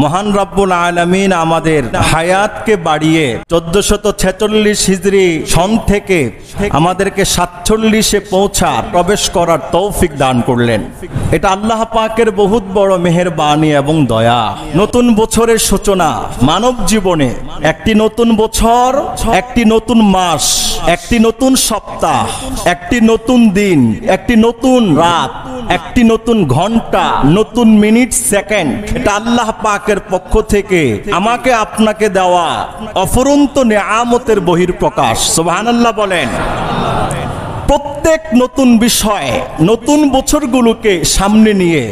মহান রব্বুল আলামিন আমাদের হায়াতকে বাড়িয়ে 1446 হিজরি সন থেকে আমাদেরকে 47-এ প্রবেশ করার তৌফিক দান করলেন। এটা আল্লাহ পাকের বহুত বড় মেহেরবানি এবং দয়া। নতুন বছরের সূচনা মানব জীবনে, একটি নতুন বছর, একটি নতুন মাস, একটি নতুন সপ্তাহ, একটি নতুন দিন, একটি নতুন রাত, একটি নতুন ঘন্টা, নতুন মিনিট, সেকেন্ড। এটা আল্লাহ পাকের পক্ষ থেকে আমাকে আপনাকে দেওয়া অফুরন্ত নেয়ামতের বহিঃপ্রকাশ। সুবহানাল্লাহ বলেন। প্রত্যেক নতুন বিষয়, নতুন বছরগুলোকে সামনে নিয়ে,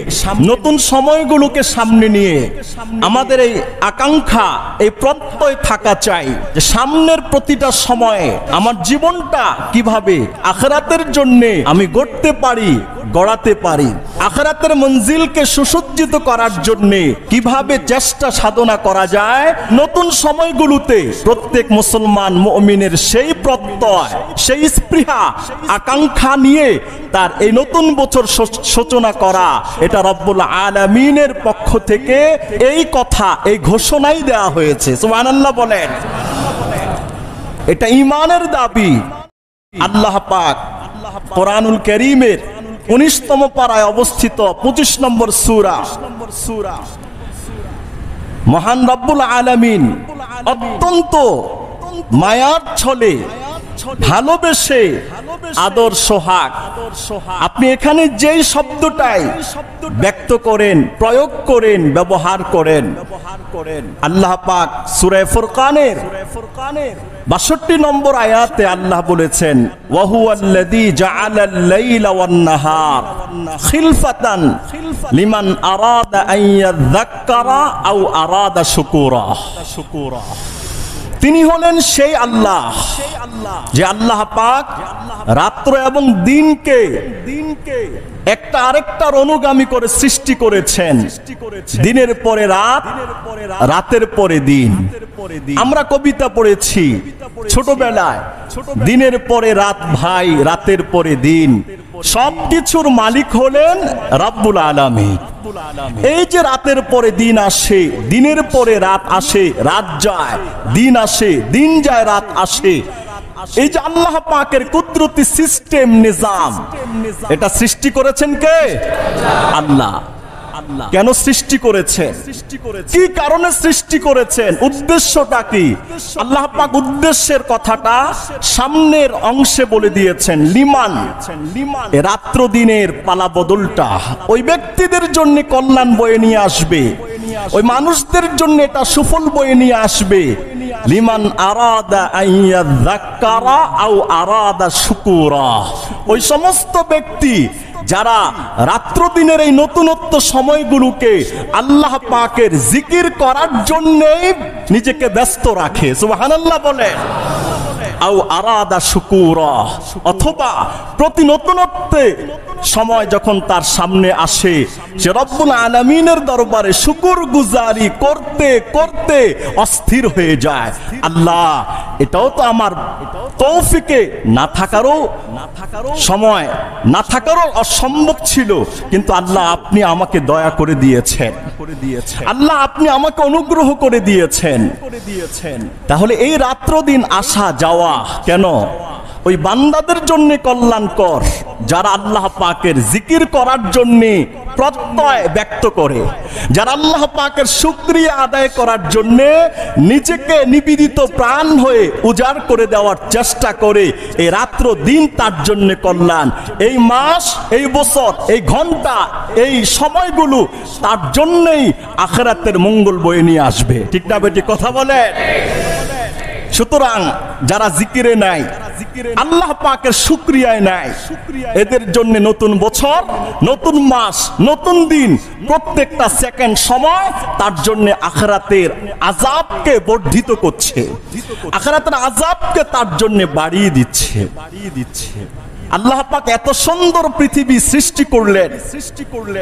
নতুন সময়গুলোকে সামনে নিয়ে আমাদের এই আকাঙ্ক্ষা, এই প্রত্যয় থাকা চাই যে সামনের প্রতিটা সময়ে আমার জীবনটা কিভাবে আখিরাতের জন্য আমি গড়তে পারি, গড়াতে পারি, আখিরাতের মঞ্জিলকে সুসজ্জিত করার জন্য কিভাবে চেষ্টা সাধনা করা যায়। নতুন সময়গুলোতে প্রত্যেক মুসলমান মুমিনের সেই প্রত্যয়, সেই স্পৃহা, আকাঙ্ক্ষা নিয়ে তার এই নতুন বছর সূচনা করা, এটা রব্বুল আলামিনের পক্ষ থেকে এই কথা, এই ঘোষণাই দেওয়া হয়েছে। সুবহানাল্লাহ বলেন। এটা ঈমানের দাবি। আল্লাহ পাক কোরআনুল কারীমের 19তম পারায় অবস্থিত 25 নম্বর সূরা, মহান রব্বুল আলামিন অত্যন্ত মায়ার ছলে, ভালোবেসে, আদর সোহাগ, আপনি এখানে যেই শব্দটাই ব্যক্ত করেন, প্রয়োগ করেন, ব্যবহার করেন, আল্লাহ পাক সূরা ফুরকানের 62 নম্বর আয়াতে আল্লাহ বলেছেন, ওয়া হুয়াল্লাযী জাআলাল লাইলা ওয়ান নাহার খিলফাতান লিমান আরাদা আন ইয়াযাক্কারা আও আরাদা শুকুরা। তিনি হলেন সেই আল্লাহ যে আল্লাহ পাক রাত্র এবং দিনকে একটা আরেকটার অনুগামী করে সৃষ্টি করেছেন। দিনের পরে রাত, রাতের পরে দিন। আমরা কবিতা পড়েছি ছোটবেলায়, দিনের পরে রাত ভাই, রাতের পরে দিন। সবকিছুর মালিক হলেন রব্বুল আলামিন। এই যে রাতের পরে দিন আসে, দিনের পরে রাত আসে, রাত যায়, দিন আসে, দিন যায়, রাত আসে, এই যে আল্লাহ পাকের কুদরতি সিস্টেম, নিজাম, এটা সৃষ্টি করেছেন কে? আল্লাহ। কেন সৃষ্টি করেছেন? কি কারণে সৃষ্টি করেছেন? উদ্দেশ্যটা কি? আল্লাহ পাক উদ্দেশ্যের কথাটা সামনের অংশে বলে দিয়েছেন। লিমান, রাত্র দিনের পালা বদলটা ওই ব্যক্তিদের জন্য কল্যাণ বয়ে নিয়ে আসবে, ওই মানুষদের জন্য এটা সুফল বয়ে নিয়ে আসবে। লিমান আরাদা আন ইয়াযাক্কারা আও আরাদা শুকুরা। ওই সমস্ত ব্যক্তি যারা রাত্র দিনের এই নতুনত্ব সময়গুলোকে আল্লাহ পাকের জিকির করার জন্যই নিজেকে ব্যস্ত রাখে। সুবহানাল্লাহ বলেন। আও আরাদা শুকুরা, অথবা প্রতি নতুনত্বে সময় যখন তার সামনে আসে, সে রব্বুল আলামিনের দরবারে শুকর গুজারি করতে করতে অস্থির হয়ে যায়। আল্লাহ, এটাও তো আমার তৌফিকে না থাকারও সময়, না থাকারও অসম্ভব ছিল, কিন্তু আল্লাহ আপনি আমাকে দয়া করে দিয়েছেন, আল্লাহ আপনি আমাকে অনুগ্রহ করে দিয়েছেন। তাহলে এই রাত্র দিন আসা যাওয়া কেন? ওই বান্দাদের জন্য কল্যাণকর যারা আল্লাহ পাকের জিকির করার জন্য প্রত্যয় ব্যক্ত করে, যারা আল্লাহ পাকের শুকরিয়া আদায় করার জন্য নিজেকে নিবেদিত প্রাণ হয়ে উজাড় করে দেওয়ার চেষ্টা করে। এই রাত্র দিন তার জন্য কল্যাণ। এই মাস, এই বছর, এই ঘন্টা, এই সময়গুলো তার জন্যই আখিরাতের মঙ্গল বয়ে নিয়ে আসবে। ঠিক না বেটি? কথা বলে। সুতরাং যারা জিকিরে নাই, আল্লাহ পাকের শুকরিয়ায় নাই, এদের জন্য নতুন বছর, নতুন মাস, নতুন দিন, প্রত্যেকটা সেকেন্ড সময় তার জন্য আখিরাতের আযাবকে বর্ধিত করছে, আখিরাতের আযাবকে তার জন্য বাড়িয়ে দিচ্ছে। আল্লাহ পাক এত সুন্দর পৃথিবী সৃষ্টি করলেন,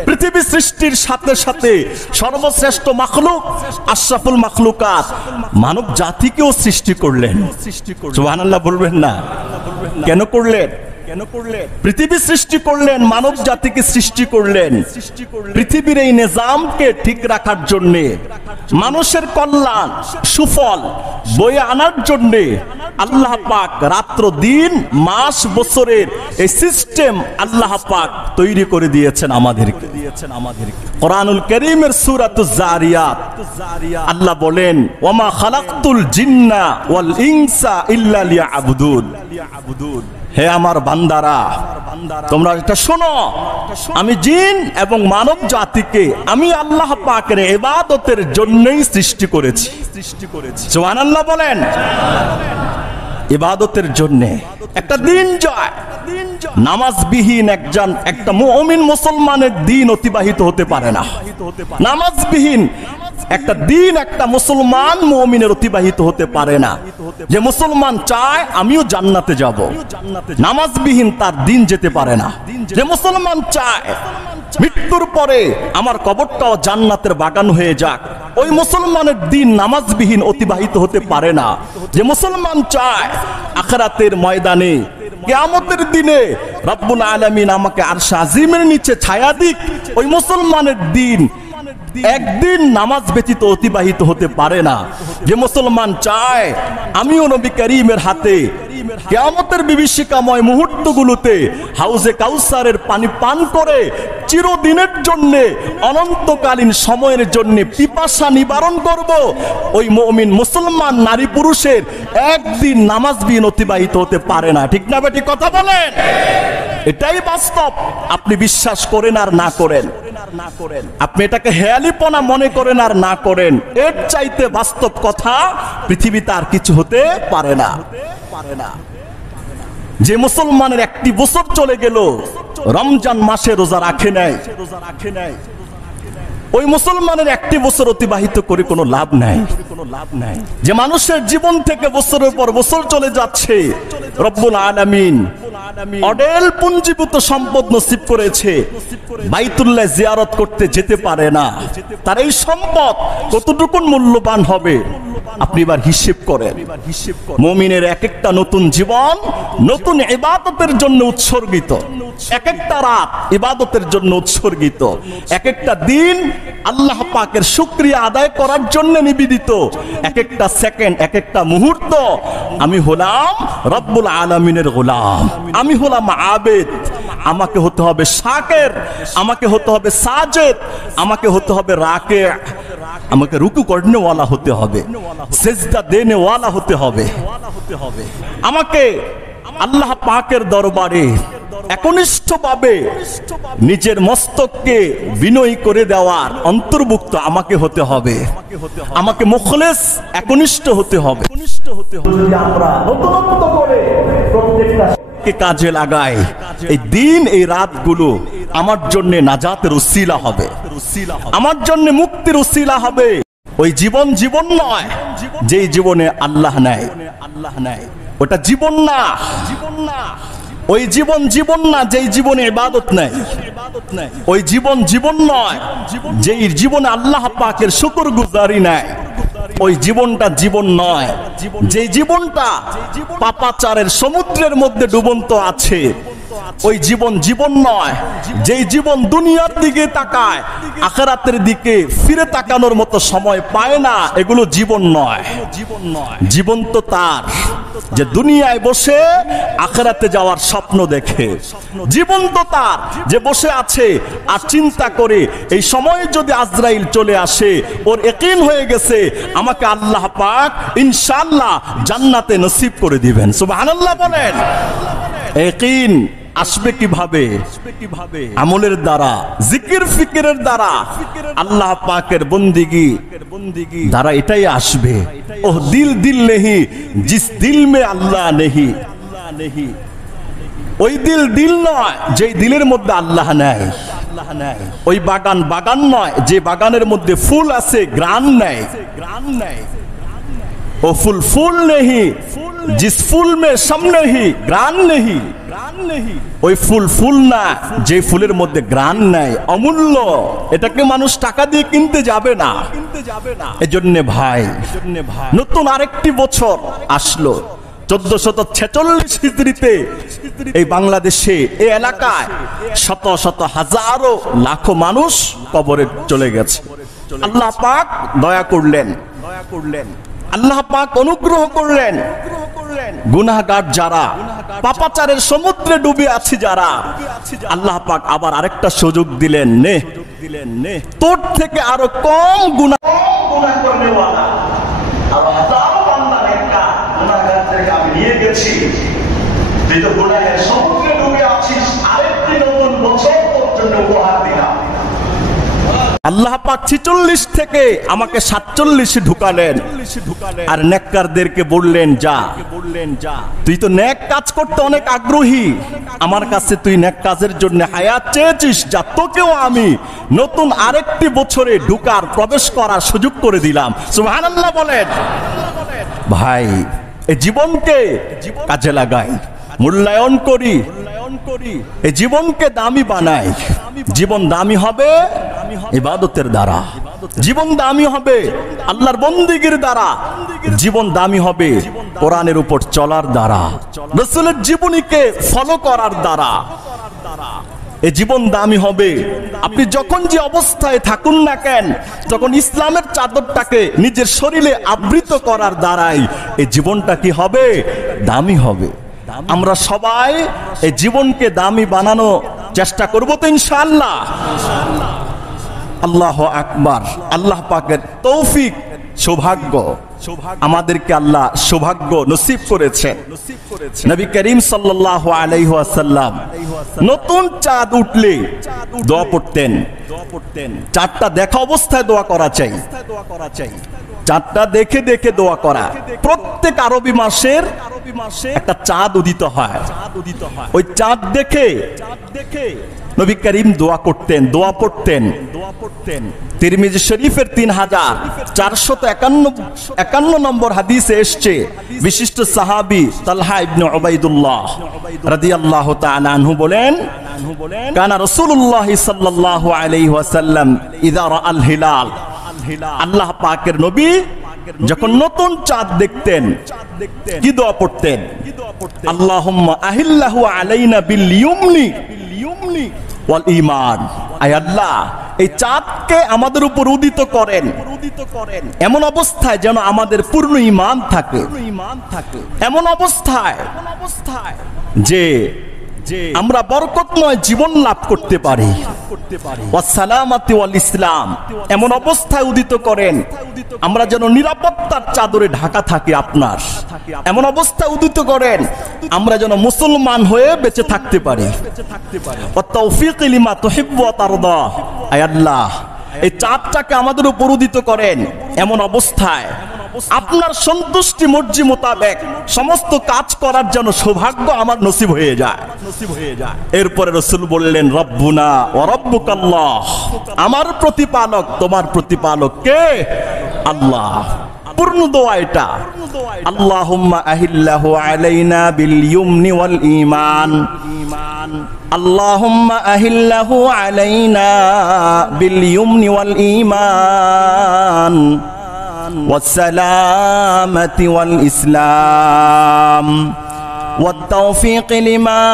পৃথিবী সৃষ্টির সাথে সাথে সর্বশ্রেষ্ঠ মাখলুক, আশরাফুল মাখলুকাত মানব জাতিকেও সৃষ্টি করলেন। সুবহানাল্লাহ বলবেন না? কেন করলেন? পৃথিবী সৃষ্টি করলেন, মানব জাতিকে সৃষ্টি করলেন পৃথিবীর এই নিজামকে ঠিক রাখার জন্য, মানুষের কল্যাণ সুফল বয়ে আনার জন্য আল্লাহ পাক রাত্র দিন মাস বছরের এই সিস্টেম আল্লাহ পাক তৈরি করে দিয়েছেন আমাদেরকে। কোরআনুল কারীমের সূরাতুজ জারিয়াত আল্লাহ বলেন, ওয়ামা খালাকতুল জিন্না ওয়াল ইনসা ইল্লা লিয়াবুদুন। হে আমার বান্দারা, তোমরা এটা শোনো, আমি জিন এবং মানব জাতিকে আমি আল্লাহ পাকের ইবাদতের জন্যই সৃষ্টি করেছি। সুবহানাল্লাহ বলেন। ইবাদতের জন্য একটা দিন যায়, নামাজবিহীন একটা মুমিন মুসলমানের দিন অতিবাহিত হতে পারে না। নামাজবিহীন একটা দিন একটা মুসলমান মুমিনের অতিবাহিত হতে পারে না। যে মুসলমান চায় আমিও জান্নাতে যাব, নামাজবিহীন তার দিন যেতে পারে না। যে মুসলমান চায় মৃত্যুর পরে আমার কবরটাও জান্নাতের বাগান হয়ে যাক, ওই মুসলমানের দিন নামাজবিহীন অতিবাহিত হতে পারে না। যে মুসলমান চায় আখিরাতের ময়দানে কিয়ামতের দিনে রব্বুল আলামিন আমাকে আরশ আজিমের নিচে ছায়া দিক, ওই মুসলমানের দিন একদিন নামাজ ব্যতীত অতিবাহিত হতে পারে না। যে মুসলমান চায় আমিও নবী করিমের হাতে কিয়ামতের বিভীষিকাময় মুহূর্তগুলোতে হাউজে কাউসারের পানি পান করে চিরদিনের জন্য অনন্তকালীন সময়ের জন্য পিপাসা নিবারণ করব, ওই মুমিন মুসলমান নারী পুরুষের একদিন নামাজবিহীন অতিবাহিত হতে পারে না। ঠিক না বেটি কথা বলেন? এটাই বাস্তব। আপনি বিশ্বাস করেন আর না করেন, আপনি এটাকে হেয়ালিপনা মনে করেন আর না করেন, এর চাইতে বাস্তব কথা পৃথিবীতে আর কিছু হতে পারে না। যে মুসলমানের একটি বছর চলে গেল রমজান মাসে রোজা রাখে নাই, ওই মুসলমানের একটি বছর অতিবাহিত করে কোনো লাভ নাই। যে মানুষের জীবন থেকে বছরের পর বছর চলে যাচ্ছে, রব্বুল আলামিন অডেল পুঞ্জীভূত সম্পদ নসিব করেছে, বাইতুল্লাহ জিয়ারত করতে যেতে পারে না, তার এই সম্পদ কতটুকু মূল্যবান হবে আপনি এবার হিসেব করেন। মুমিনের এক একটা নতুন জীবন নতুন ইবাদতের জন্য উৎসর্গিত, এক একটা রাত ইবাদতের জন্য উৎসর্গিত, এক একটা দিন আল্লাহ পাকের শুকরিয়া আদায় করার জন্য নিবেদিত, এক একটা সেকেন্ড এক একটা মুহূর্ত আমি হলাম রব্বুল আলামিনের গোলাম, আমি হলাম আবেদ। আমাকে হতে হবে শাকির, আমাকে হতে হবে সাজিদ, আমাকে হতে হবে রাকে, আমাকে রুকু করনে ওয়ালা হতে হবে, সিজদা দেনে ওয়ালা হতে হবে, আমাকে আল্লাহ পাকের দরবারে একনিষ্ঠভাবে নিজের মস্তককে বিনয়ী করে দেওয়ার অন্তর্ভুক্ত আমাকে হতে হবে, আমাকে মুখলেস একনিষ্ঠ হতে হবে। যদি আমরা নতুনত্ব করে প্রত্যেকটা কাজে লাগাই, এই দিন এই রাতগুলো আমার জন্য নাজাতের উসিলা হবে, আমার জন্য মুক্তির উসিলা হবে। ওই জীবন জীবন নয় যেই জীবনে আল্লাহ নাই, ওটা জীবন না। ওই জীবন জীবন না যেই জীবনে ইবাদত নাই, ওই জীবন জীবন নয় যেই জীবনে আল্লাহ পাকের শুকরগুজারি নাই, ওই জীবনটা জীবন নয় যেই জীবনটা পাপাচারের সমুদ্রের মধ্যে ডুবন্ত আছে, ওই জীবন জীবন নয় যেই জীবন দুনিয়ার দিকে তাকায় আখিরাতের দিকে ফিরে তাকানোর মতো সময় পায় না, এগুলো জীবন নয়। জীবন তো তার যে দুনিয়ায় বসে আখিরাতে যাওয়ার স্বপ্ন দেখে, জীবন তো তার যে বসে আছে আর চিন্তা করে এই সময়ে যদি আজরাইল চলে আসে ওর ইয়াকিন হয়ে গেছে আমাকে আল্লাহ পাক ইনশাআল্লাহ জান্নাতে নসিব করে দিবেন। সুবহানাল্লাহ বলেন। ইয়াকিন আসবে কিভাবে? আমলের দ্বারা, জিকির ফিকিরের দ্বারা, আল্লাহ পাকের বন্দিগি দ্বারা এটাই আসবে। ও দিল দিল নেহি জিস দিল মে আল্লাহ নেহি, ওই দিল দিল নয় যেই দিলের মধ্যে আল্লাহ নাই, ওই বাগান বাগান নয় যে বাগানের মধ্যে ফুল আছে গ্রান নাই, ও ফুল ফুল নেহি জিস ফুল মে সম নেহি গ্রান নেহি, ওই ফুল ফুল না যে ফুলের মধ্যে গ্রান নাই, অমূল্য, এটাকে মানুষ টাকা দিয়ে কিনতে যাবে না। এজন্য ভাই নতুন আরেকটি বছর আসলো, 1446 হিজরিতে এই বাংলাদেশে এই এলাকায় শত শত হাজারো লাখো মানুষ কবরে চলে গেছে। আল্লাহ পাক দয়া করলেন, আল্লাহ পাক অনুগ্রহ করলেন। গুনাহগার যারা, পাপাচারের সমুদ্রে ডুবে আছে যারা, আল্লাহ পাক আবার আরেকটা সুযোগ দিলেন, নে তোর থেকে আরো কম গুনাহ করবে ওয়ালা আর হাজারো বান্দা নেককার গুনাহগারদেরকে আমি নিয়ে গেছি, তুই তো গুনাহের সমুদ্রে ডুবে আছিস, আরেকটি নতুন বছর তোর জন্য উপহার দিলাম। আল্লাহ পাক 46 থেকে আমাকে 47 ঢুকালেন আর নেককারদেরকে বললেন যা, তুই তো নেক কাজ করতে অনেক আগ্রহী, আমার কাছে তুই নেক কাজের জন্য হায়াত চেয়েছিস, যা তোকেও আমি নতুন আরেকটি বছরে ঢুকার প্রবেশ করার সুযোগ করে দিলাম। সুবহানাল্লাহ বলেন। ভাই এই জীবনকে কাজে লাগাই, মূল্যায়ন করি, এই জীবনকে দামি বানাই। জীবন দামি হবে ইবাদতের দ্বারা, জীবন দামি হবে আল্লাহর বন্দেগীর দ্বারা, জীবন দামি হবে কোরআনের উপর চলার দ্বারা, রাসূলের জীবনীকে ফলো করার দ্বারা। এই জীবন দামি হবে আপনি যখন যে অবস্থায় থাকুন না কেন, তখন ইসলামের চাদরটাকে নিজের শরীরে আবৃত করার দ্বারাই এই জীবনটা কি হবে? দামি হবে। আমরা সবাই এই জীবনকে দামি বানানো চেষ্টা করব তো ইনশাআল্লাহ। আল্লাহু আকবার। আল্লাহ পাকের তৌফিক, সৌভাগ্য আমাদেরকে আল্লাহ সৌভাগ্য নসিব করেছেন। নবী করিম সাল্লাল্লাহু আলাইহি ওয়াসাল্লাম নতুন চাঁদ উঠলে দোয়া পড়তেন। চাঁদটা দেখা অবস্থায় দোয়া করা চাই, চাঁদটা দেখে দেখে দোয়া করা। প্রত্যেক আরবি মাসের একটা চাঁদ উদিত হয়, ওই চাঁদ দেখে নবী করিম দোয়া করতেন, দোয়া পড়তেন। তিরমিজি শরীফের 3451 নম্বর হাদিসে এসেছে, বিশিষ্ট সাহাবী তালহা ইবনে উবাইদুল্লাহ রাদিয়াল্লাহু তাআলা আনহু বলেন, কানা রাসূলুল্লাহ সাল্লাল্লাহু আলাইহি ওয়াসাল্লাম ইযা রাআল হিলাল, আল্লাহ পাকের নবী যখন নতুন চাঁদ দেখতেন কি দোয়া পড়তেন? আল্লাহুম্মা আহিল্লাহু আলাইনা বিল ইয়ুমনি ওয়াল ঈমান। আয় আল্লাহ, এই চাঁদকে আমাদের উপর উদিত করেন এমন অবস্থায় যেন আমাদের পূর্ণ ঈমান থাকে, এমন অবস্থায় যে আমরা বরকতময় জীবন লাভ করতে পারি। ওয়াসসালামাতি ওয়াল ইসলাম, এমন অবস্থায় উদিত করেন আমরা যেন নিরাপত্তার চাদরে ঢাকা থাকি আপনার, এমন অবস্থায় উদিত করেন আমরা যেন মুসলমান হয়ে বেঁচে থাকতে পারি। ওয়া তাওফীক লিমা তুহিব্বু ওয়া তারদা। আয় আল্লাহ, এই চাঁদটাকে আমাদের উপর উদিত করেন এমন অবস্থায় আপনার সন্তুষ্টি মর্জি মোতাবেক সমস্ত কাজ করার জন্য সৌভাগ্য আমার নসিব হয়ে যায়। এরপরে রাসূল বললেন, রব্বুনা ওয়া রব্বুকাল্লাহ, আমার প্রতিপালক তোমার প্রতিপালক কে? আল্লাহ। পূর্ণ দোয়া এটা। আল্লাহুম্মা আহিল্লাহু আলাইনা বিল ইয়ুমনি ওয়াল ঈমান, আল্লাহুম্মা আহিল্লাহু আলাইনা বিল ইয়ুমনি ওয়াল ঈমান والسلامة والإسلام والتوفيق لما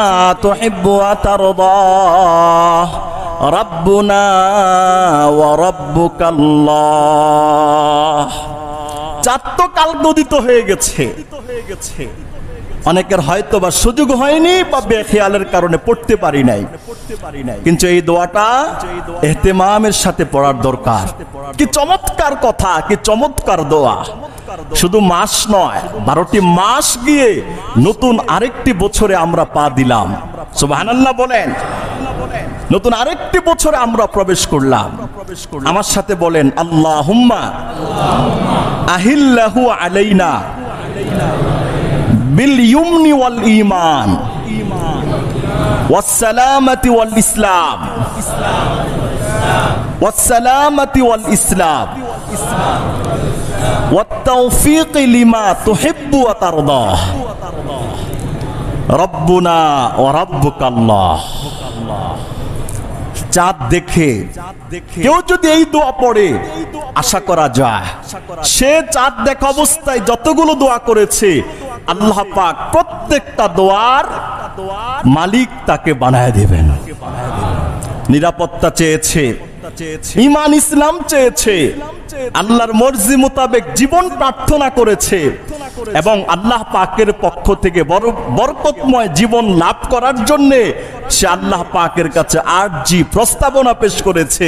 تحب وترضاه ربنا وربك الله। চাঁদ তো কাল উদিত হয়ে গেছে, অনেকের হয়তো বা সুযোগ হয়নি বা বেখেয়ালের কারণে পড়তে পারি নাই, কিন্তু এই দোয়াটা ইহতিমামের সাথে পড়ার দরকার। কি চমৎকার কথা, কি চমৎকার দোয়া। শুধু মাস নয়, 12টি মাস গিয়ে নতুন আরেকটি বছরে আমরা পা দিলাম। সুবহানাল্লাহ বলেন। নতুন আরেকটি বছরে আমরা প্রবেশ করলাম। আমার সাথে বলেন, আল্লাহুম্মা আহিল্লাহু আলাইনা বিল ইয়ুমনি ওয়াল ঈমান ওয়াস সালামাতি ওয়াল ইসলাম ওয়াস সালামাতি ওয়াল ইসলাম ওয়াত তাওফীক লিমা তুহিব্বু ওয়া তারদা রব্বুনা ওয়া রাব্বুকাল্লাহ। চাঁদ দেখে কেউ যদি এই দোয়া পড়ে, আশা করা যায় সে চাঁদ দেখা অবস্থায় যতগুলো দোয়া করেছে আল্লাহ পাক প্রত্যেকটা দোয়ার মালিক তাকে বানায় দিবেন। নিরাপত্তা চেয়েছে, ঈমান ইসলাম চেয়েছে, আল্লাহর মর্জি মোতাবেক জীবন প্রার্থনা করেছে এবং আল্লাহ পাকের পক্ষ থেকে বরকতময় জীবন লাভ করার জন্য সে আল্লাহ পাকের কাছে আরজি প্রস্তাবনা পেশ করেছে।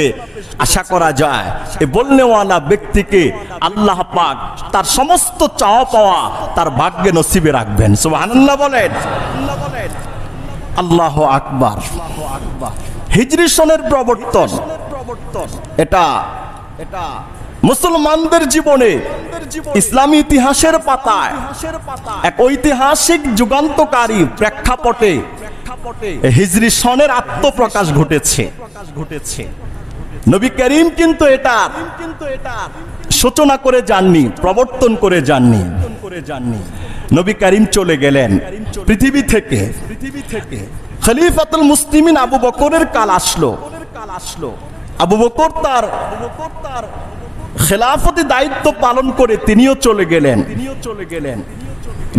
আশা করা যায় এই বলনেওয়ালা ব্যক্তিকে আল্লাহ পাক তার সমস্ত চাওয়া পাওয়া তার ভাগ্যে নসিবে রাখবেন। সুবহানাল্লাহ বলেন। আল্লাহু আকবার। হিজরি সনের প্রবর্তন এটা মুসলমানদের জীবনে ইসলামী ইতিহাসের পাতায় এক ঐতিহাসিক যুগান্তকারী প্রেক্ষাপটে হিজরি সনের আত্মপ্রকাশ ঘটেছে। নবী করিম কিন্তু এটা সূচনা করে যাননি, প্রবর্তন করে যাননি। নবী করিম চলে গেলেন পৃথিবী থেকে। খলিফাতুল মুসলিমিন আবু বকরের কাল আসলো। আবু বকর তার খেলাফতি দায়িত্ব পালন করে তিনিও চলে গেলেন।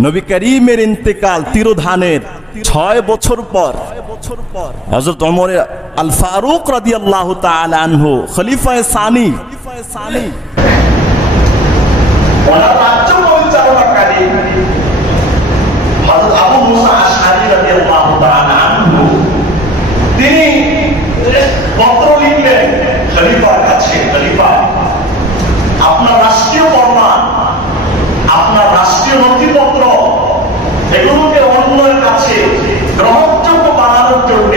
নবী করিমের ইন্তেকাল তিরোধানের 6 বছর পর হযরত ওমর আল ফারুক রাদিয়াল্লাহু তাআলা আনহু খলিফায়ে সানি ওনার রাজ্য পরিচালনাকারী হযরত আবু মুসা আশআরী রাদিয়াল্লাহু তাআলা আনহু তিনি পত্র লিখলেন খলিফার কাছে, খলিফা আপনার রাষ্ট্রীয় ফরমান, আপনার রাষ্ট্রীয় নথিপত্র এগুলোকে অন্যের কাছে গ্রহণযোগ্য বানানোর জন্য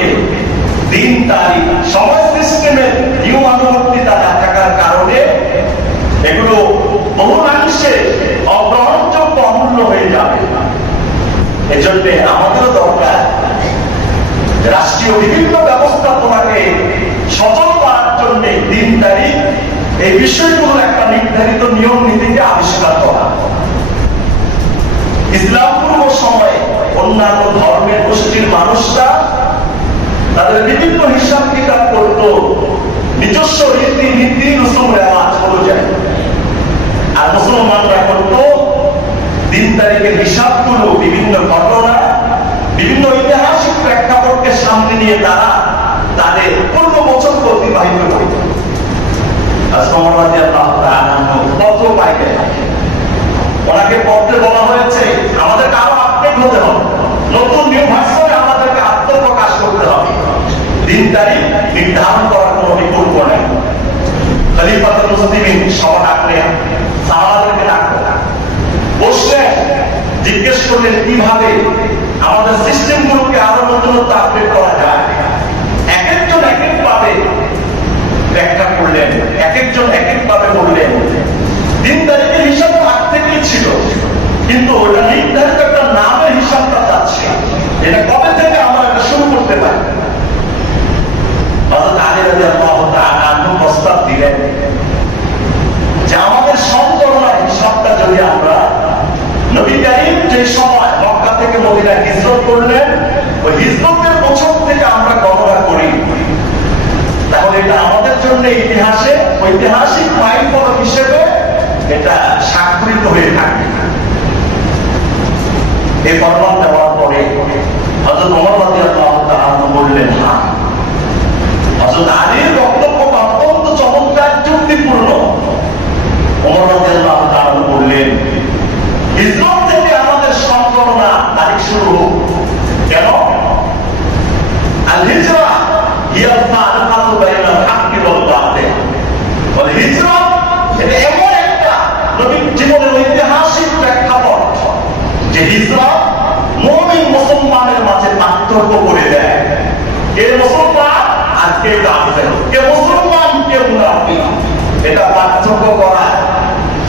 দিন তারিখ সমাজ সিস্টেমের নিয়মানুবর্তিতা না থাকার কারণে এগুলো বহুলাংশে অগ্রহণযোগ্য অমূল্য হয়ে যাবে। এজন্য আমাদেরও দরকার রাষ্ট্রীয় বিভিন্ন ব্যবস্থাপনাকে সচল করার জন্য দিন তারিখ এই বিষয়গুলো একটা নির্ধারিত নিয়ম নীতিকে আবিষ্কার করা। ইসলাম পূর্ব সময়ে অন্যান্য ধর্মের গোষ্ঠীর মানুষরা তাদের বিভিন্ন হিসাব কিতাব করত, নিজস্ব রীতি নীতি রসুম রেওয়াজ অনুযায়ী। আর মুসলমানরা করত দিন তারিখের হিসাবগুলো বিভিন্ন ঘটনা, বিভিন্ন ঐতিহাসিক প্রেক্ষাপটকে সামনে নিয়ে তারা তাদের পূর্ব বছর অতিবাহিত করত। পত্র পাইলেন, ওনাকে পত্রে বলা হয়েছে আমাদেরকে আরো আপডেট হতে হবে, নতুন নিউ ভার্সনে আমাদেরকে আত্মপ্রকাশ করতে হবে। দিন তারিখ নির্ধারণ করার কোন বিকল্প নেই। খলিফাতুল মুসলিমিন সভা ডাকলেন, সাহাবাদেরকে ডাকলেন, বসলেন, জিজ্ঞেস করলেন কিভাবে আমাদের সিস্টেমগুলোকে আরো নতুনত্ব আপডেট করা যায়। এক একজন এক এক ভাবে ব্যাখ্যা করলেন, এক একজন এক এক ভাবে বললেন। দিন তারিখের হিসাব আগ থেকেই ছিল, কিন্তু ওটা নির্ধারিত একটা নামের হিসাবটা যাচ্ছে, এটা কবে থেকে আমরা এটা শুরু করতে পারি। হযরত আলী রাদিয়াল্লাহু তাআলা আনহু প্রস্তাব দিলেন যে আমাদের সম্পূর্ণ হিসাবটা যদি আমরা নবী করিম যে সময় মক্কা থেকে মদিনায় হিজরত করলেন ওই হিজরতের বছর থেকে আমরা গণনা করি, তাহলে এটা আমাদের জন্য ইতিহাসে ঐতিহাসিক মাইলফলক হিসেবে এটা স্বাক্ষরিত হয়ে থাকে। এই ফরমান দেওয়ার পরে হযরত ওমর রাদিয়াল্লাহু তাআলা বললেন না। হযরত আলীর বক্তব্য অত্যন্ত চমৎকার, যুক্তিপূর্ণ। ওমর রাদিয়াল্লাহু তাআলা বললেন হিজরত থেকে আমাদের সংগণনা তারিখ শুরু হোক। কেন? আল হিজরা হিয়া ফারকাতু বাইনাল হাক্কি ওয়াল বাতিল। ওয়াল হিজরা এটা এমন একটা নবীর জীবনের ঐতিহাসিক প্রেক্ষাপট যে হিজরা মুমিন মুসলমানের মাঝে পার্থক্য করে দেয়, কে মুসলমান আর কে কাফের, কে মুসলমান কে মুনাফিক, এটা পার্থক্য করা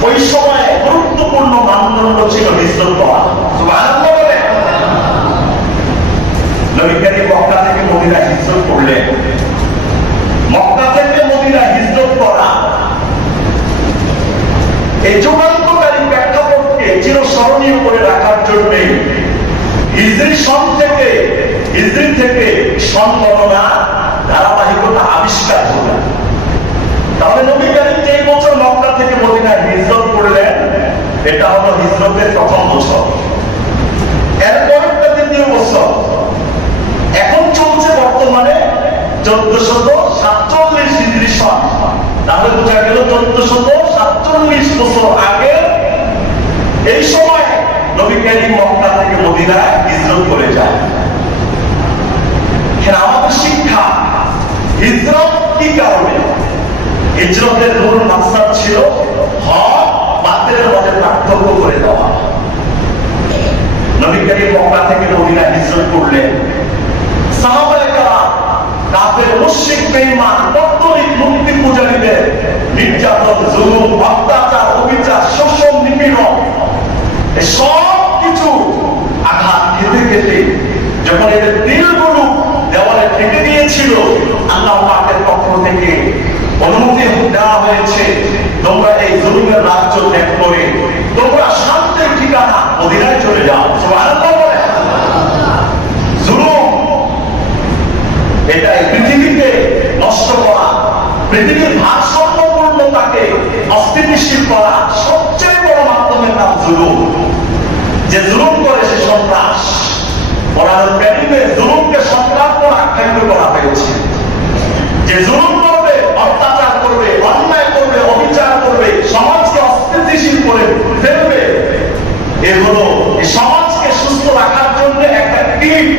ওই সময়ে গুরুত্বপূর্ণ মানদণ্ড ছিল হিজরত করা। সুবহানাল্লাহ বলে নবী করিম মক্কা থেকে মদিনা হিজরত করলেন। মক্কা থেকে মদিনা হিজরত করা এই যুগান্তকারী প্রেক্ষাপটকে চিরস্মরণীয় করে রাখার জন্য হিজরি সন থেকে সন গণনা ধারাবাহিকতা আবিষ্কার হলো। তাহলে নবী করিম যে বছর মক্কা থেকে মদিনায় হিজরত করলেন এটা হলো হিজরতের প্রথম বছর। 1447 হিজরি সন। তাহলে বোঝা গেল 1447 বছর আগে এই সময় নবী করিম মক্কা থেকে মদিনায় হিজরত করে যায়। আমাদের শিক্ষা হিজরত কি কারণে? হিজরতের মূল মাকসাদ ছিল হক বাতিলের মধ্যে পার্থক্য করে দেওয়া। নবী করিম মক্কা থেকে মদিনায় হিজরত করলেন। সাহাবায়ে কেরাম কাফের মুশরিক বেঈমান পৌত্তলিক মূর্তি পূজারীদের নির্যাতন, জুলুম, অত্যাচার, অবিচার, শোষণ, নিপীড়ন এই সব কিছু আঘাত খেতে খেতে যখন এদের দিলগুলো দেওয়ালে ঠেকে দিয়েছিল, আল্লাহ পাকের পক্ষ থেকে অনুমতি দেওয়া হয়েছে, তোমরা এই জুলুমের রাজ্য ত্যাগ করে তোমরা শান্তির ঠিকানা মদিনায় চলে যাও। সুবহানাল্লাহ বলে। জুলুম এটাই পৃথিবীকে নষ্ট করা, পৃথিবীর ভারসাম্যপূর্ণতাকে অস্থিতিশীল করা সবচেয়ে বড় মাধ্যমের নাম জুলুম। যে জুলুম করে সে সন্ত্রাস। কোরআন কারীমে জুলুমকে সন্ত্রাস বলে আখ্যায়িত করা হয়েছে। যে জুলুম করবে, অত্যাচার করবে, অন্যায় করবে, অবিচার করবে, সমাজকে অস্থিতিশীল করে ফেলবে, এর হলো এই সমাজকে সুস্থ রাখার জন্য একটা কিট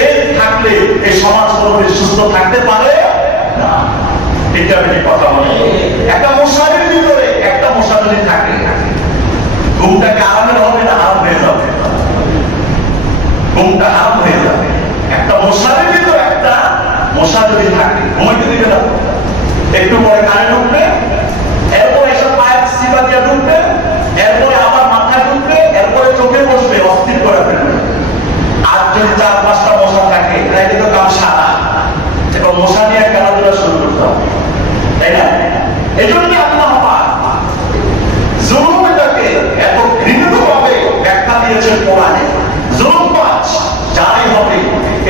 এর থাকলে এই সমাজ কোনোদিন সুস্থ থাকতে পারে না। এটা কথা বলে। একটা মশারির ভিতরে একটা মশা যদি থাকে, ঘুমটাকে আরামের হবে না আরাম হয়ে যাবে? ঘুমটা আরাম হয়ে যাবে। একটা মশারির ভিতরে একটা মশা যদি থাকে, ঘুমাইতে দিবে না। একটু পরে কানে ঢুকবে, এরপরে এসব পায়ের চিপা দিয়ে ঢুকবে, এরপরে আবার মাথায় ঢুকবে, এরপরে চোখে বসবে, অস্থির করে ফেলবে। আর যদি 4-5টা মশা থাকে তাইলে তো কাম সারা। এবং মশা নিয়ে খেলাধুলা শুরু করতে হবে, তাই না? এই জন্য আল্লাহ পাক জুলুমটাকে এত ঘৃণিতভাবে ব্যাখ্যা দিয়েছেন কোরআনে। জুলুমবাজ যারাই হবে,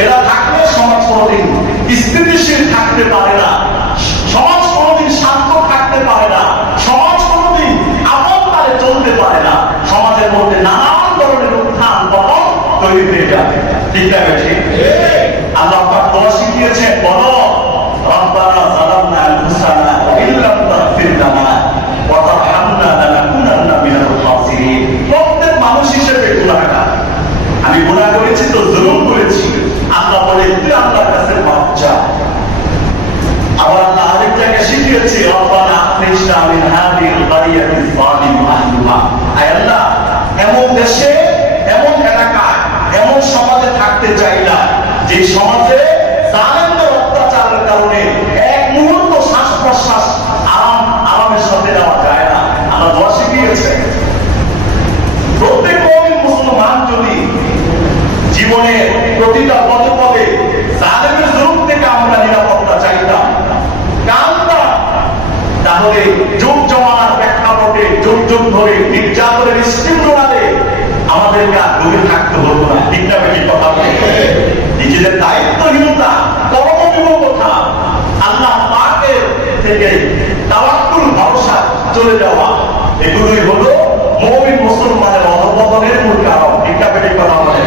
এরা থাকলে সমাজ কোনোদিন স্থিতিশীল থাকতে পারে না, সমাজ কোনোদিন শান্ত থাকতে পারে না, সমাজ কোনোদিন আপন তালে চলতে পারে না। সমাজের মধ্যে নানান ধরনের উত্থান পতন তৈরি হয়ে যাবে। ঠিক আছে? আল্লাহ পাক দোয়া শিখিয়েছেন, বলো রব্বানা যালামনা আনফুসানা ওয়া ইল্লাম তাগফির লানা ওয়া তারহামনা লানাকুনান্না মিনাল খাসিরিন। প্রত্যেক মানুষ হিসেবে গুনাহগার। আমি গুনাহ করেছি তো জুলুম করেছি। আল্লাহ বলে তুই আল্লাহর কাছে মাফ চা। আবার আল্লাহ আরেক জায়গায় শিখিয়েছে, রব্বানা আখরিজনা মিন হাযিহিল কারিয়াতি যালিম আহলুহা। আয় আল্লাহ, এমন দেশে, এমন এলাকায়, এমন সমাজে থাকতে চাই না যে সমাজে জালেমদের অত্যাচারের কারণে এক মুহূর্ত শ্বাস প্রশ্বাস আরামের সাথে নেওয়া যায় না। আল্লাহ দোয়া শিখিয়েছে। প্রত্যেক মুমিন মুসলমান যদি জীবনের প্রতিটা পদে পদে জালেমের জুলুম থেকে আমরা নিরাপত্তা চাইতাম, তাহলে যুগ জমানার প্রেক্ষাপটে যুগ যুগ ধরে নির্যাতনের স্টিমুলারে আমাদেরকে আর ডুবে থাকতে হতো না। ঠিক না বেশি কথা বলে? নিজেদের দায়িত্বহীনতা, কর্মবিমূঢ়তা, আল্লাহ পাকের থেকে তাওয়াক্কুল ভরসা চলে যাওয়া, এগুলোই হলো মুমিন মুসলমানের অধঃপতনের মূল কারণ। ঠিক না বেশি কথা বলে?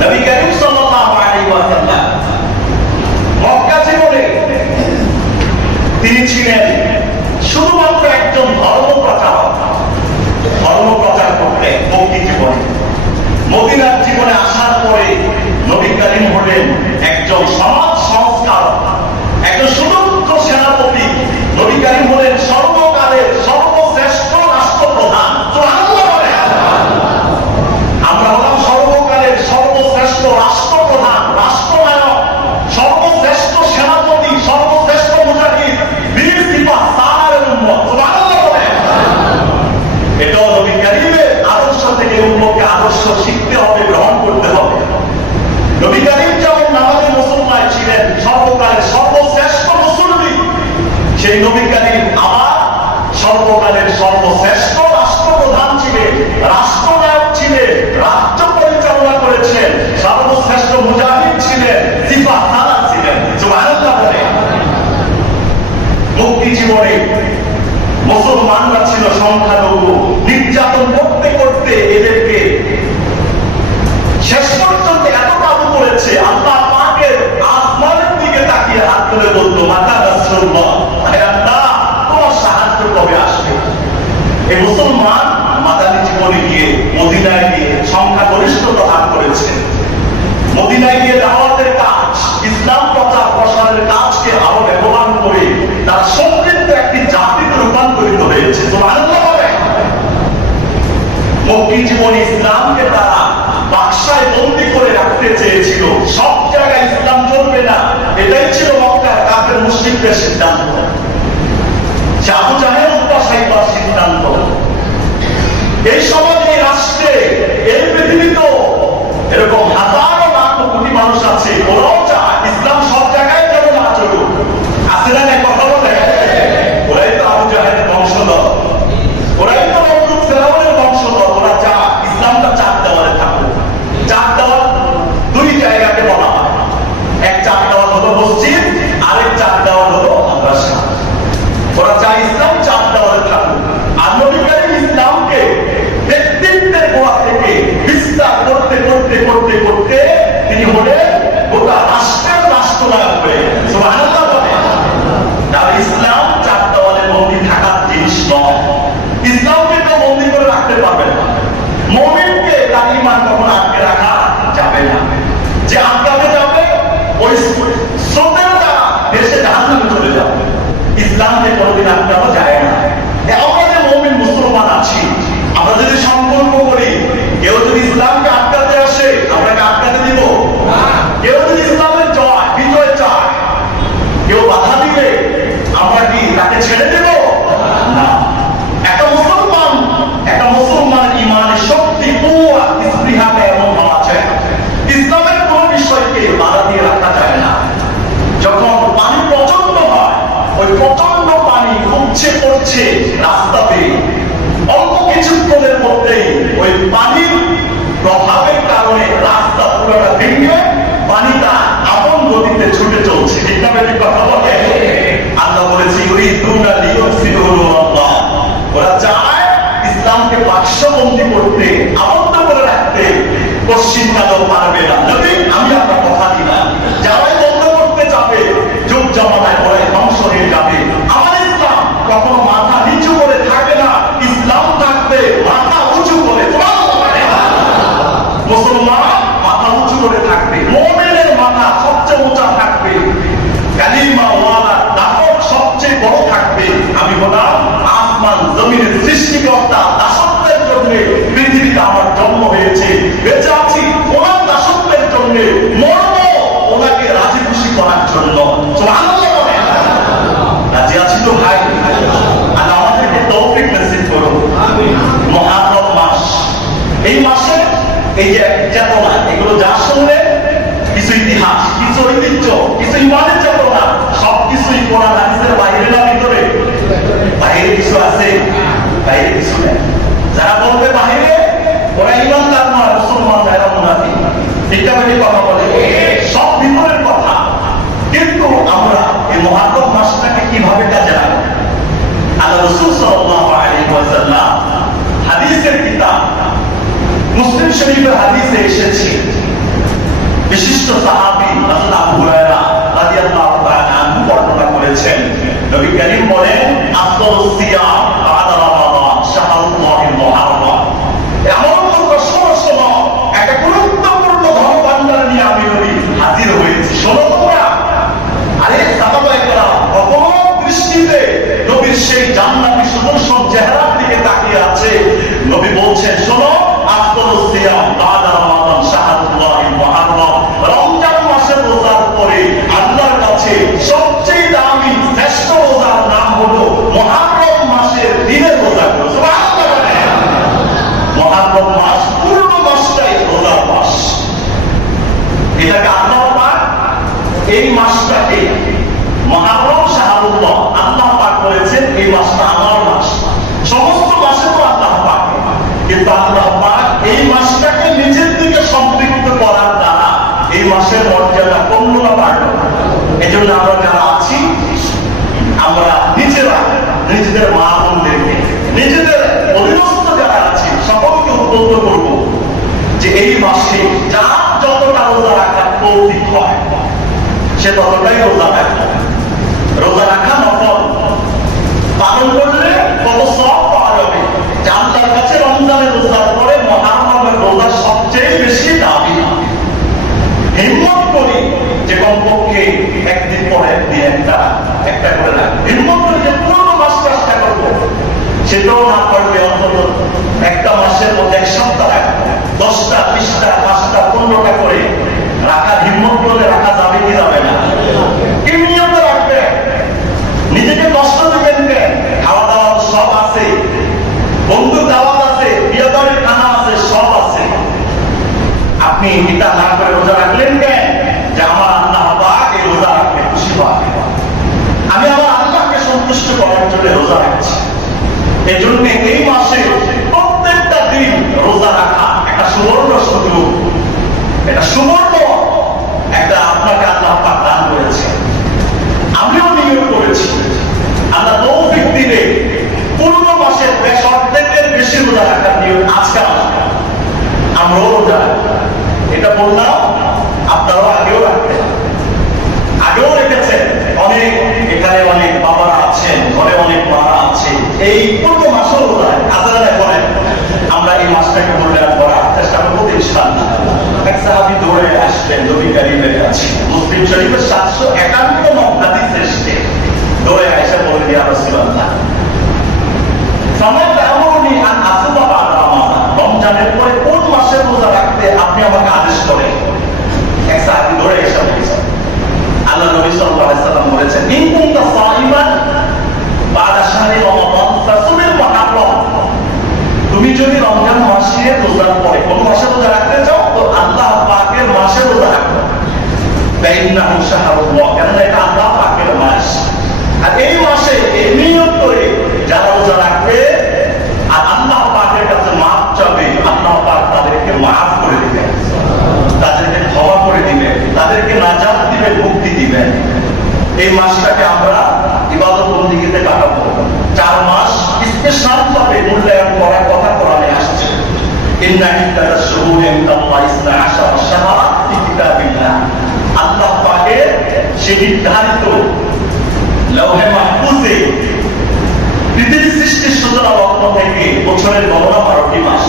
নবী করিম সাল্লাল্লাহু আলাইহি ওয়াসাল্লাম মক্কা জীবনে তিনি ছিলেন শুধুমাত্র একজন ধর্মপ্রচারক। ধর্মপ্রচার করতেন মক্কি জীবনে। মদিনার জীবনে আসার পরে নবী করিম হলেন একজন সমাজ সংস্কারক, একজন সুদক্ষ সেনাপতি। নবী করিম হলেন সর্বকালের সর্বশ্রেষ্ঠ রাষ্ট্রপ্রধান। আমরা হলাম সর্বকালের সর্বশ্রেষ্ঠ রাষ্ট্রপ্রধান, রাষ্ট্রনায়ক, সর্বশ্রেষ্ঠ সেনাপতি, সর্বশ্রেষ্ঠ মুজাহিদ, বীর সিপাহ, সাহাবায়ে উম্মত। সুবহানাল্লাহ বলেন। এটাও নবী করিমের আদর্শ থেকে উম্মতকে আদর্শ শিখতে হবে, গ্রহণ করতে হবে। নবী করিম যেমন নামাজে মুসলমান ছিলেন, সর্বকালের সর্বশ্রেষ্ঠ মুসল্লি, সেই নবী করিম আবার সর্বকালের সর্বশ্রেষ্ঠ রাষ্ট্রপ্রধান ছিলেন, রাষ্ট্রনায়ক ছিলেন, রাজ্য পরিচালনা করেছেন, সর্বশ্রেষ্ঠ মুজাহিদ ছিলেন, সিপাহ সালার ছিলেন। সুবহানাল্লাহ বলে। মুক্তি জীবনে মুসলমানরা ছিল সংখ্যালঘু। নির্যাতন করতে করতে এদেরকে নাসরুল্লাহ, হে আল্লাহ তোমার সাহায্য কবে আসবে? এই মুসলমান মাদানী জীবনে গিয়ে মদিনায় গিয়ে সংখ্যাগরিষ্ঠতা লাভ করেছে। মদিনায় গিয়ে দাওয়াতের কাজ, ইসলাম প্রচার প্রসারের কাজকে আরো ব্যবহার করে তারা সমৃদ্ধ একটি জাতিতে রূপান্তরিত হয়েছে। সুবহানাল্লাহ। মক্কি জীবনে ইসলামকে তারা বাক্সায় বন্দী করে রাখতে চেয়েছিল, সব জায়গায় ইসলাম চলবে না, এটাই ছিল মক্কার কাফের মুশরিকদের সিদ্ধান্ত, আবু জাহেল উপাসাইবার সিদ্ধান্ত। এই সমাজে, এই রাষ্ট্রে, এই পৃথিবীতে এরকম হাজারো লাখ কোটি মানুষ আছে, ওরাও চায় ইসলাম সব জায়গায় যেন না চলুক। আছে না কথা বলে? ওরাই তো আবু জাহেলের বংশধর, ওরাই তো নমরুদ ফেরাউনের বংশধর। ওরা চায় ইসলামটা চার দেওয়ালে থাকুক। চার দেওয়াল দুই জায়গাকে বলা হয়, এক চার দেওয়াল হলো মসজিদ, আরেক চার দেওয়াল হলো মাদ্রাসা। ওরা চায় ইসলাম চার দেওয়ালে থাকুক। আর নবী করিম ইসলামকে ব্যক্তিত্বের গোড়া থেকে বিস্তার করতে করতে করতে করতে তিনি হলেন গোটা রাষ্ট্রের রাষ্ট্রনায়ক হয়ে। সুবহানাল্লাহ। তার ইসলাম চার দেওয়ালে বন্দী থাকার জিনিস নয়। ইসলামকে তো বন্দী করে রাখতে পারবে না। মুমিনকে তার ঈমান কখনো আটকে রাখা যাবে না। যে আটকাতে যাবে ওই স্রোতের দ্বারা দেশে জাহান্নামে চলে যাবে। ইসলামকে কোনোদিন আটকানো যায় না। আমরা যে মুমিন মুসলমান আছি, আমরা যদি সংকল্প করি কেউ যদি ইসলামকে আটকাতে আসে, আমরা কি আটকাতে দিব? কেউ যদি ইসলামের জয় বিজয় চায়, কেউ বাধা দিবে, আমরা কি তাকে ছেড়ে দেব? না। একটা মুসলমান ইমানের শক্তি পুরা স্পৃহাতে এমন হওয়া চাই, ইসলামের কোন বিষয়কে বাধা দিয়ে রাখা যায় না। যখন পানি প্রচন্ড হয়, ওই প্রচন্ড পানি উপচে পড়ছে রাস্তাতে, অল্প কিছুক্ষণের মধ্যেই ওই পানির প্রভাবের কারণে রাস্তা পুরোটা ভেঙে পানিটা আপন গতিতে ছুটে চলছে। ঠিক না বেশি কথা বলে? আল্লাহ বলেছি ওরা চায় ইসলামকে বাক্সবন্দী করতে, আবদ্ধ করে রাখতে, পশ্চিমকালেও পারবে না। যদি আমি আপনার কথা দিলাম, যারাই বন্ধ করতে যাবে যুগ জামানায় ওরাই ধ্বংস হয়ে যাবে। আমার ইসলাম কখনো মাথা নিচু করে থাকে না, ইসলাম থাকবে মাথা উঁচু করে। মুসলমান মাথা উঁচু করে থাকবে, মুমিনের মাথা সবচেয়ে উঁচা থাকবে, কালিমা ওয়ালা দাপট সবচেয়ে বড় থাকবে। আমি বললাম আসমান জমিনের সৃষ্টিকর্তা দাসত্বের জন্য পৃথিবীতে আমার জন্ম হয়েছে, বেঁচে আছি ওনার দাসত্বের জন্য, মরব ওনাকে রাজি খুশি করার জন্য। সুবহানাল্লাহ। রাজি আছি তো ভাই? আর আমাদেরকে তৌফিক নসিব করুন। মুহররম মাস, এই মাসে এই যে চেতনা, এগুলো যা শুনলে কিছু ইতিহাস, কিছু ঐতিহ্য, কিছু ইমানের চেতনা, সবকিছুই কোরআন হাদিসের বাইরে না ভিতরে? বাইরে কিছু আছে, বাইরে কিছু নেই। যারা বলবে বাইরে, ওরা ইমানদার নয়, মুসলমান, এরা মুনাফিক। এটা বেশি কথা বলে, সব ভিতরের কথা। কিন্তু আমরা এই মুহররম মাসটাকে কিভাবে কাজে লাগাবো? আল্লাহ রাসূল সাল্লাল্লাহু আলাইহি ওয়াসাল্লাম হাদিসের কিতাব মুসলিম শরীফের হাদিসে এসেছে, বিশিষ্ট সাহাবী হযরত আবু হুরায়রা রাদিয়াল্লাহু তাআলা আনহু বর্ণনা করেছেন, নবী করিম বলেন, আফদালুস সিয়াম বা'দা রমাদান শাহরুল্লাহিল মুহররম। এমন কথা শোনো, একটা গুরুত্বপূর্ণ ধর্মভাণ্ডার নিয়ে আমি নবী হাজির হয়েছি। শোনো তোমরা। আরে সাহাবায়ে অপরূপ দৃষ্টিতে নবীর সেই জান্নাতি সুদর্শন চেহারার দিকে তাকিয়ে আছে। নবী বলছেন, শোনো, আফদালুস সিয়াম বা'দা রমাদান শাহরুল্লাহিল মুহররম। রমজান মাসের রোজার পরে আল্লাহর কাছে সবচেয়ে দামি শ্রেষ্ঠ রোজার নাম হলো মুহররম মাসের দিনের রোজা। সুবহানাল্লাহ। মুহররম মাস পূর্ণ মাসটাই রোজার মাস। এটাকে আল্লাহ পাক এই মাসটাকে মুহররম শাহরুল্লাহ আল্লাহ পাক বলেছেন এই মাসটা আমার মাস। সমস্ত মাসে তো আল্লাহ পাক, কিন্তু আল্লাহ পাক এই মাসটাকে নিজের দিকে সম্পৃক্ত করার দ্বারা এই মাসের মর্যাদা কমল না বাড়ল। এই জন্য আমরা যারা আছি, আমরা নিজেরা নিজেদের মা বোনদেরকে, নিজেদের অধীনস্থ যারা আছি, সকলকে উদ্বুদ্ধ করব যে এই মাসে যার যতটা রোজা রাখার তৌফিক হয় সে ততটাই রোজা রাখবে। রোজা রাখা মাসে প্রত্যেকটা দিন রোজা রাখা একটা সুবর্ণ সুযোগ, এটা সুবর্ণ একটা আপনাকে আল্লাহ পাক দান করেছে। আমিও নিয়োগ করেছি আল্লাহ তৌফিক দিলে পূর্ণ মাসের অর্ধেকের বেশি রোজা রাখার নিয়োগ আজকে আমরাও রোজা রাখি। এটা বললাম আপনারাও আগেও রাখতেন, আগেও রেখেছেন। অনেক এখানে অনেক বাবারা আছেন, ঘরে অনেক মারা আছে, এই পূর্ণ মাসেও রোজা রাখে। আজানে পরে আমরা এই মাসটাকে মূল্যায়ন করার চেষ্টা করবো ইনশাআল্লাহ। এক সাহাবী দৌড়ে আসলেন নবী কারীমের কাছে, মুসলিম শরীফের 751 হাদিস এসেছে। দৌড়ে এসে বললেন, ইয়া রাসূলুল্লাহ, রমজানের পরে কোন মাসে রোজা রাখতে আপনি আমাকে আদেশ করেন? এক সাহাবী দৌড়ে এসে বলেছেন, আল্লাহ নবী সাল্লাল্লাহু আলাইহি সাল্লাম বলেছেন, ইন কুনতা সাইমান বাদা শাহরি রমাদান ফাসুমিল মুহাররম, তুমি যদি রমজান মাসে রোজার পরে কোন মাসে রোজা রাখতে চাও তো আল্লাহ পাকের মাসে রোজা রাখো। বাইনাহু শাহরুল্লাহ, কেননা এটা আল্লাহ পাকের মাস। আর এই মাসে এই নিয়ত করে যারা রোজা রাখবে আর আল্লাহ পাকের কাছে মাফ চাবে, আল্লাহ পাক তাদেরকে মাফ করে দিবেন, তাদেরকে ক্ষমা করে দিবেন, তাদেরকে নাজাত দিবেন, মুক্তি দিবেন। এই মাসটাকে আমরা ইবাদত বন্দেগীতে কাটাবো। 4 মাস স্পেশাল ভাবে মূল্যায়ন করার কথা কোরআনে আসছে। ইন্না ইদ্দাতাশ শুহুরি ইনদাল্লাহি 12 শাহরা ফি কিতাবিল্লাহ, আল্লাহ পাকের সেই নির্ধারিত লৌহে মাহফুজে পৃথিবী সৃষ্টির সূচনা লগ্ন থেকে বছরের গণনা 12টি মাস।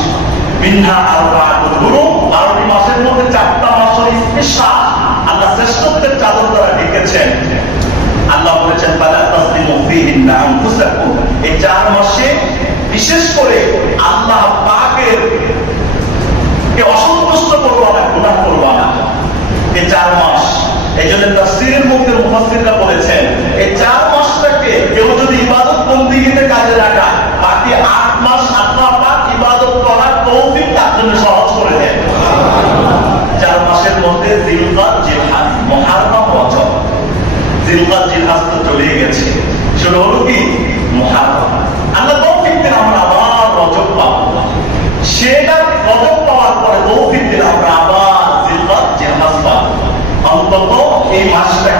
মিনহা আরবাআতুন হুরুম, 12টি মাসের মধ্যে 4টা মাস স্পেশাল, আল্লাহ শ্রেষ্ঠত্বের চাদর দ্বারা ঢেকেছেন। আল্লাহ বলেছেন, ফালা তাসলিমু ফীহিন্না আনফুসাকুম, এই 4 মাসে বিশেষ করে আল্লাহ পাকের কে অসন্তুষ্ট করবা না, গুনাহ করবা না। এই 4 মাস, এই জন্য তাফসীরের মধ্যে মুফাসসিররা বলেছেন, এই 4 মাসটাকে কেউ যদি ইবাদত বন্দেগীতে কাজে লাগায়, বাকি 8 মাস আল্লাহ পাক ইবাদত করার তৌফিক তার জন্য সহজ করে দেন। 4 মাসের মধ্যে জিলকাদ, জিলহাজ, মুহাররম, রজব। জিলকাদ জিলহাজ তো চলে গেছে, শুরু হলো কি মুহাররম। আল্লাহ তৌফিক দিন আমরা আবার রজব পাবো, সেটা রজব পাওয়ার পরে তৌফিক দিন আমরা আবার জিলকাদ জিলহাজ পাবো। অন্তত এই মাসটা